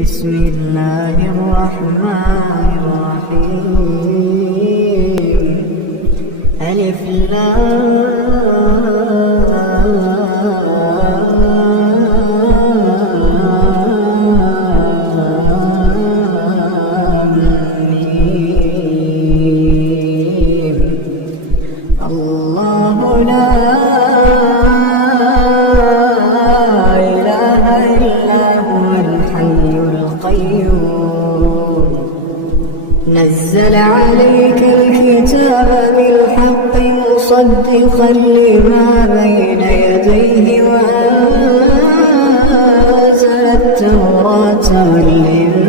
بسم الله الرحمن الرحيم. ألف لام ميم. الله لا إله إلا هو الحي القيوم. نزل عليك الكتاب بالحق مصدقا لما بين يديه وأنزل التوراة والإنجيل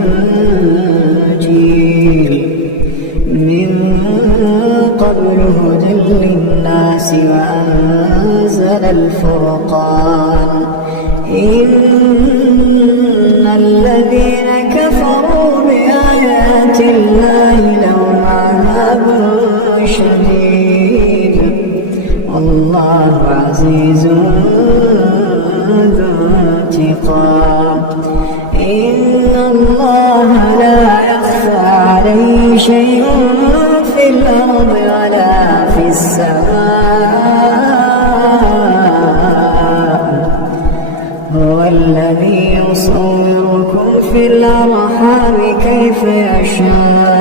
من قبل هدى للناس وأنزل الفرقان. إن الذين كفروا بآيات الله لهم عذاب شديد والله عزيز ذو انتقام. إن الله لا يخفى عليه شيء في الأرض ولا في السماء. هو الذي يصوركم في الأرحام كيف يشاء